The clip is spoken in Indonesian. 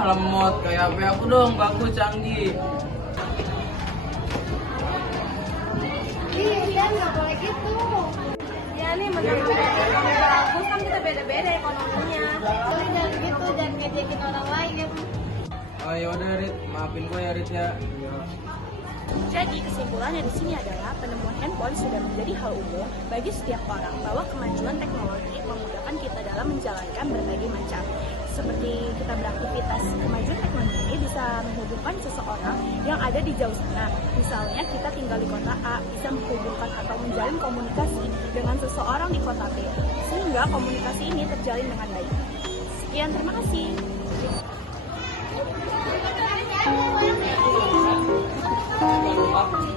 lemot kayak HP aku dong, bagus canggih. Ih, dan nggak boleh gitu. Ya nih menang kamu bagus kan kita beda-beda ekonominya. Tapi jangan gitu, jangan ngejekin orang lain. Oh ya udah Rit, maafin gue ya Rit ya. Jadi kesimpulannya di sini adalah penemuan handphone sudah menjadi hal umum bagi setiap orang bahwa kemajuan teknologi memudahkan kita dalam menjalankan berbagai macam. Seperti kita beraktivitas, kemajuan teknologi ini bisa menghubungkan seseorang yang ada di jauh sana. Misalnya kita tinggal di kota A, bisa menghubungkan atau menjalin komunikasi dengan seseorang di kota B, sehingga komunikasi ini terjalin dengan baik. Sekian, terima kasih. Thank you.